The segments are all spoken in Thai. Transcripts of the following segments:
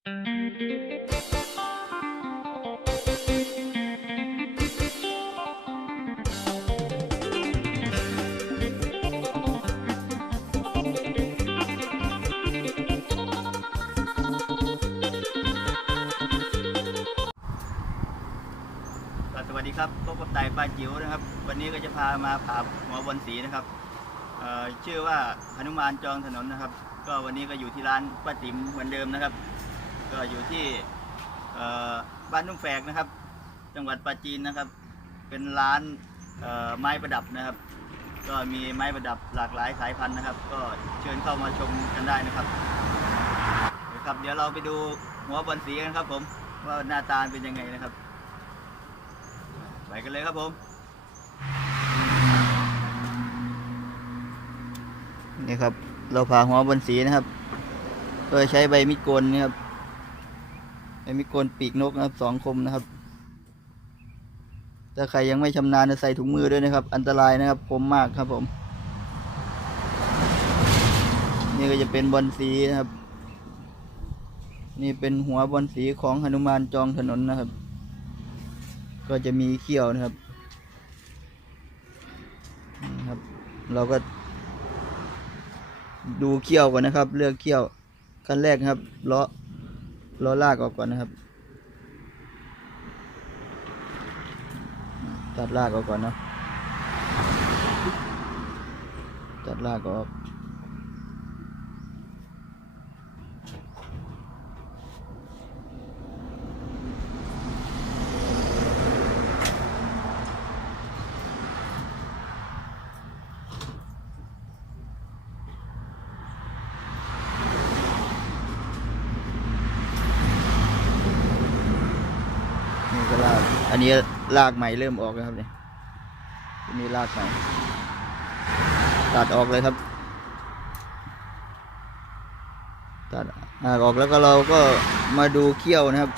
สวัสดีครับพบกับไต่ปลาจิ๋วนะครับ วันนี้ก็จะพามาผ่าหัวบนสีนะครับชื่อว่าหนุมานจองถนนนะครับ ก็วันนี้ก็อยู่ที่ร้านป้าติ๋มเหมือนเดิมนะครับ ก็อยู่ที่บ้านนุ่งแฝกนะครับ จังหวัดปราจีนนะครับ เป็นร้านไม้ประดับนะครับ ก็มีไม้ประดับหลากหลายสายพันธุ์นะครับ ก็เชิญเข้ามาชมกันได้นะครับครับเดี๋ยวเราไปดูหัวบอลสีกันครับ ผมว่าหน้าตาเป็นยังไงนะครับ ไปกันเลยครับผมนี่ครับ เราผ่าหัวบนสีนะครับ โดยใช้ใบมิดโกนนี่ครับ มิดโกนปีกนกนะครับสองคมนะครับถ้าใครยังไม่ชำนาญจะใส่ถุงมือด้วยนะครับ อันตรายนะครับคมมากครับผม นี่ก็จะเป็นบอลสีนะครับ นี่เป็นหัวบอลสีของหนุมานจองถนนนะครับ ก็จะมีเขี้ยวนะครับนะครับ เราก็ ดูเขี้ยวก่อนนะครับ เลือกเขี้ยวขั้นแรกครับเลาะ เลาลากออกก่อนนะครับ ตัดลากออกก่อนเนาะตัดลากออก นี่ก็ลาก อันนี้ลากใหม่เริ่มออกแล้วครับเนี่ยอันนี้ลากใหม่ตัดออกเลยครับ ตัดลากออกแล้วก็เราก็มาดูเขี้ยวนะครับ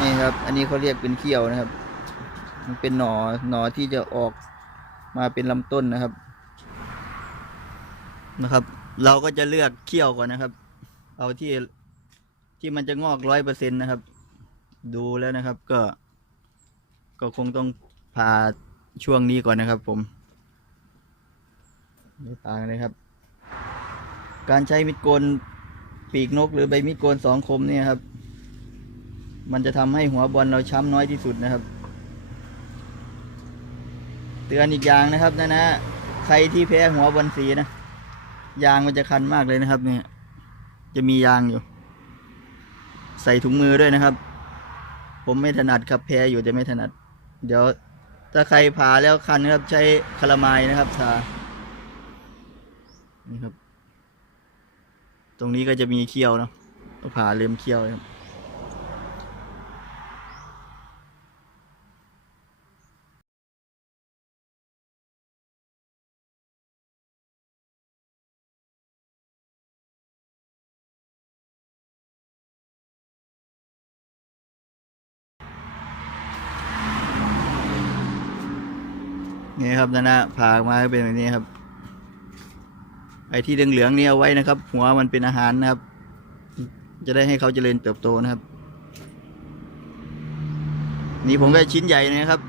นี่ครับ อันนี้เขาเรียกเป็นเขี้ยวนะครับ มันเป็นหนอหนอที่จะออกมาเป็นลำต้นนะครับนะครับ เราก็จะเลือกเขี้ยวก่อนนะครับ เอาที่ที่มันจะงอกร้อยเปอร์เซ็นต์นะครับ ดูแล้วนะครับ ก็ ก็คงต้องผ่าช่วงนี้ก่อนนะครับ ผมไม่ต่างเลยครับ การใช้มิดโกนปีกนก หรือใบมิดโกนสองคมเนี่ยครับ มันจะทำให้หัวบอลเราช้ำน้อยที่สุดนะครับเตือนอีกอย่างนะครับนะนะใครที่แพ้หัวบอลสีนะยางมันจะคันมากเลยนะครับ เนี่ย จะมียางอยู่ ใส่ถุงมือด้วยนะครับ ผมไม่ถนัดครับแพ้อยู่แต่ไม่ถนัด เดี๋ยว ถ้าใครผ่าแล้วคันนะครับใช้คาราไมายนะครับทานี่ครับ ตรงนี้ก็จะมีเขี้ยวเนาะผ่าเล็มเขี้ยวนะครับ นี่ครับนะนะผ่าออกมาเป็นแบบนี้ครับ ไอ้ที่เหลืองๆนี่เอาไว้นะครับ หัวมันเป็นอาหารนะครับ จะได้ให้เขาเจริญเติบโตนะครับ นี่ผมได้ชิ้นใหญ่นะครับ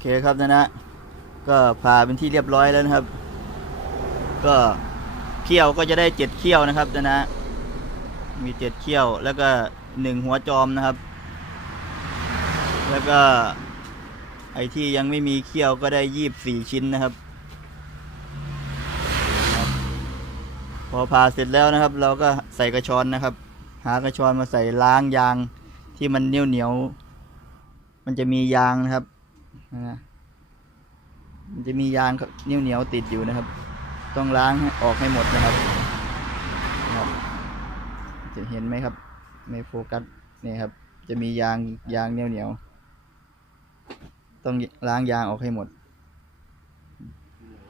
เคครับนะนะก็ผ่าเป็นที่เรียบร้อยแล้วนะครับ ก็เขี้ยวก็จะได้เจ็ดเขี้ยวนะครับนะนะมีเจ็ดเขี้ยวแล้วก็หนึ่งหัวจอมนะครับ แล้วก็ไอที่ยังไม่มีเขี้ยวก็ได้ยี่บสี่ชิ้นนะครับ พอผ่าเสร็จแล้วนะครับ เราก็ใส่กระชอนนะครับ หากระชอนมาใส่ล้างยางที่มันเหนียวเหนียวมันจะมียางนะครับ นะมันจะมียางเหนียวเหนียวติดอยู่นะครับ ต้องล้างออกให้หมดนะครับนะครับ จะเห็นไหมครับ ไม่โฟกัสนี่ครับ จะมียางยางเหนียวเหนียวต้องล้างยางออกให้หมด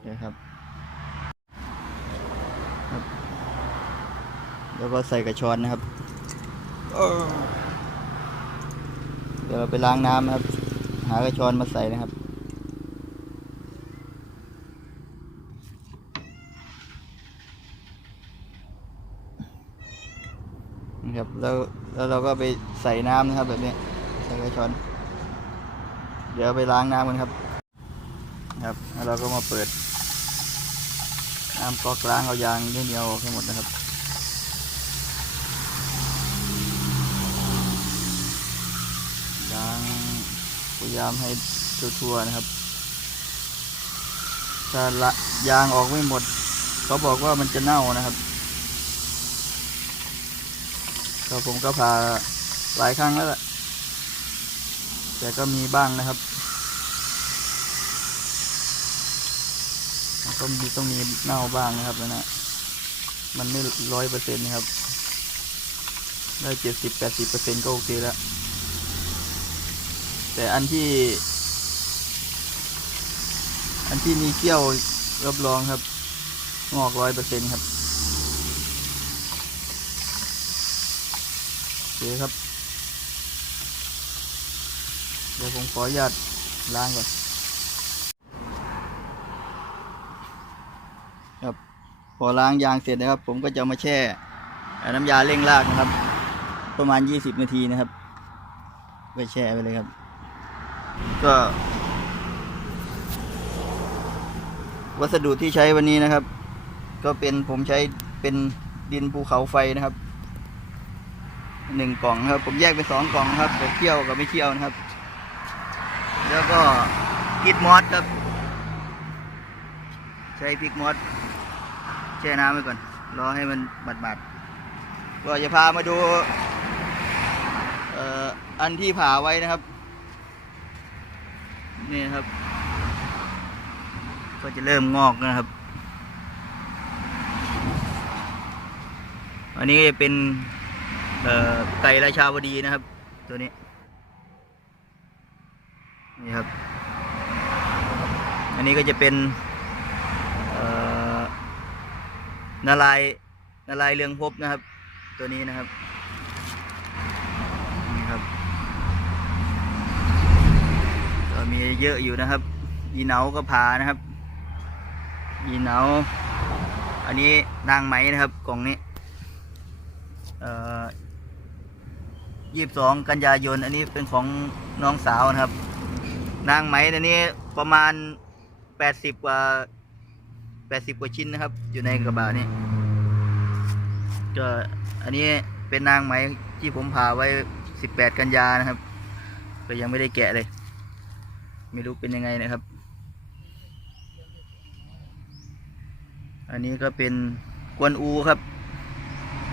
นะครับแล้วก็ใส่กระชอนนะครับเออเดี๋ยวเราไปล้างน้ำนะครับ หากระชอนมาใส่นะครับ นะครับ แล้วแล้วเราก็ไปใส่น้ำนะครับแบบนี้ใส่กระชอน เดี๋ยวไปล้างน้ำกันครับ ครับแล้วเราก็มาเปิดน้ำก๊อกล้างเอายางเหนียวให้หมดนะครับ ยางพ ยายามให้ทั่วๆนะครับ ถ้าละยางออกไม่หมด เขาบอกว่ามันจะเน่านะครับก็ผมก็ผ่าหลายครั้งแล้วแหละแต่ก็มีบ้างนะครับก็มีต้องมีเน่าบ้างนะครับนะนะมันไม่ร้อยเปอร์เซ็นต์นะครับ ได้เจ็ดสิบแปดสิบเปอร์เซ็นต์ก็โอเคแล้ว แต่อันที่ อันที่มีเกี้ยวรับรองครับ งอกร้อยเปอร์เซ็นต์ครับโอเคครับ เดี๋ยวผมขออนุญาตล้างก่อนครับพอล้างยางเสร็จนะครับ ผมก็จะมาแช่น้ำยาเร่งรากนะครับ ประมาณ 20 นาทีนะครับไปแช่ไปเลยครับ ก็ วัสดุที่ใช้วันนี้นะครับ ก็เป็นผมใช้เป็นดินภูเขาไฟนะครับหนึ่งกล่องนะครับ ผมแยกเป็นสองกล่องครับแบบเคี่ยวกับไม่เคี่ยวนะครับ แล้วก็พริกมอสครับ ใช้พริกมอสแช่น้ำไว้ก่อน รอให้มันบาดๆก็จะพามาดูอันที่ผ่าไว้นะครับ นี่ครับ ก็จะเริ่มงอกนะครับ อันนี้จะเป็นไก่ราชาวดีนะครับ ตัวนี้ นี่ครับ อันนี้ก็จะเป็นนารายนารายเรืองภพนะครับ ตัวนี้นะครับ นี่ครับ ก็ มีเยอะอยู่นะครับ ยีเนาก็พานะครับ ยีเนา อันนี้นางไหมนะครับกล่องนี้ยี่สิบสองกันยายน อันนี้เป็นของน้องสาวนะครับ นางไหมอันนี้ประมาณแปดสิบกว่าแปดสิบกว่าชิ้นนะครับ อยู่ในกระบะนี้ก็อันนี้เป็นนางไหมที่ผมผ่าไว้สิบแปดกันยานะครับ ก็ยังไม่ได้แกะเลย ไม่รู้เป็นยังไงนะครับ อันนี้ก็เป็นกวนอูครับ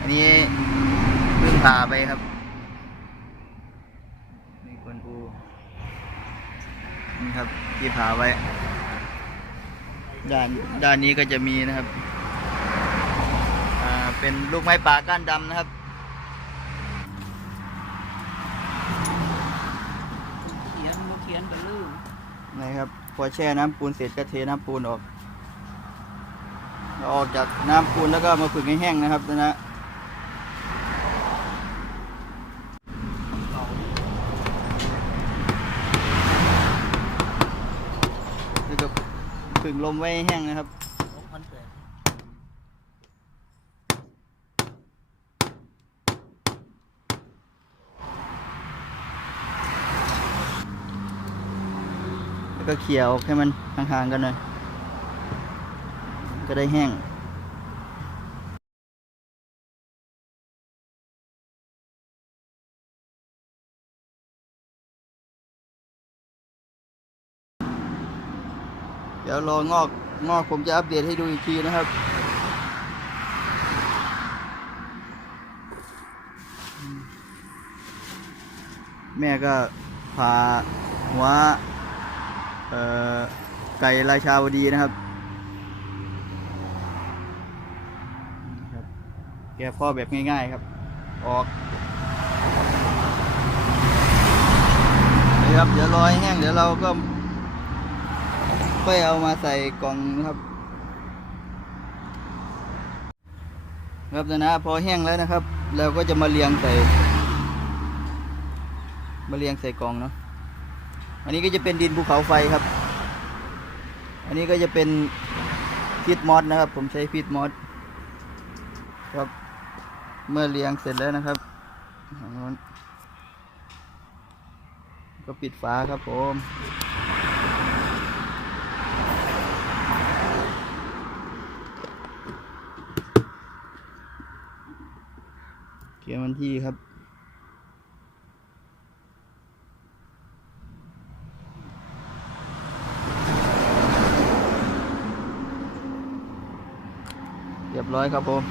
อันนี้เพิ่งผ่าไปครับนี่กวนอูนี่ครับที่ผ่าไว้ ด้านด้านนี้ก็จะมีนะครับ อ่าเป็นลูกไม้ป่าก้านดำนะครับ เขียนมาเขียนกันลืม นะครับ พอแช่น้ำปูนเสร็จก็เทน้ำปูนออกอออกจากน้ำปูนแล้วก็มาผึ่งให้แห้งนะครับนะนะแล้วก็ผึ่งลมไว้ให้แห้งนะครับ ขี่ยวให้มันห่างๆกันหน่อย ก็ได้แห้งเดี๋ยวรองอกงอกผมจะอัปเดตให้ดูอีกทีนะครับ แม่ก็พาหัว ไก่ราชาวดีนะครับแกพ่อแบบง่ายๆครับ ออกนี่ครับ เดี๋ยวรอให้แห้ง เดี๋ยวเราก็ค่อยเอามาใส่กล่องนะครับ ครับนะนะพอแห้งแล้วนะครับ เราก็จะมาเรียงใส่ มาเรียงใส่กล่องเนาะ อันนี้ก็จะเป็นดินภูเขาไฟครับ อันนี้ก็จะเป็นฟีดมอสนะครับ ผมใช้ฟีดมอสครับ เมื่อเรียงเสร็จแล้วนะครับน้นก็ปิดฝาครับผมเขียนวันที่ครับ ยบร้อยครับผม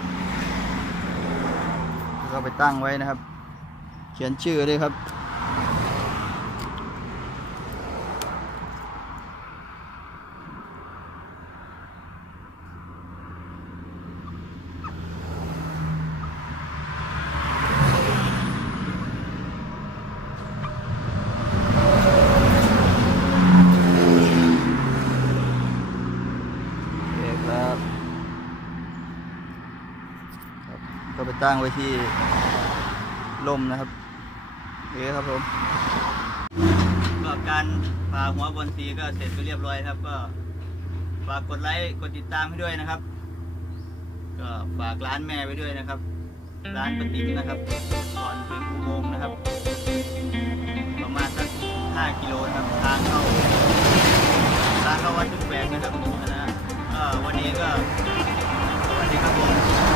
ก็ไปตั้งไว้นะครับ เขียนชื่อด้วยครับ โอเคครับ ครับก็ไป ตั้งไว้ที่ล่มนะครับโอเคครับผมก็การผ่าหัวบนสีก็เสร็จไปเรียบร้อยครับ ก็ฝากกดไลค์กดติดตามให้ด้วยนะครับ ก็ฝากร้านแม่ไว้ด้วยนะครับ ร้านปฏิมนะครับก่อนถึงอุโมงค์นะครับ ประมาณสัก 5 กิโลนะครับทางเข้าทางเข้าวัดจุกแบกนะครับนะฮะวันนี้ก็สวัสดีครับผม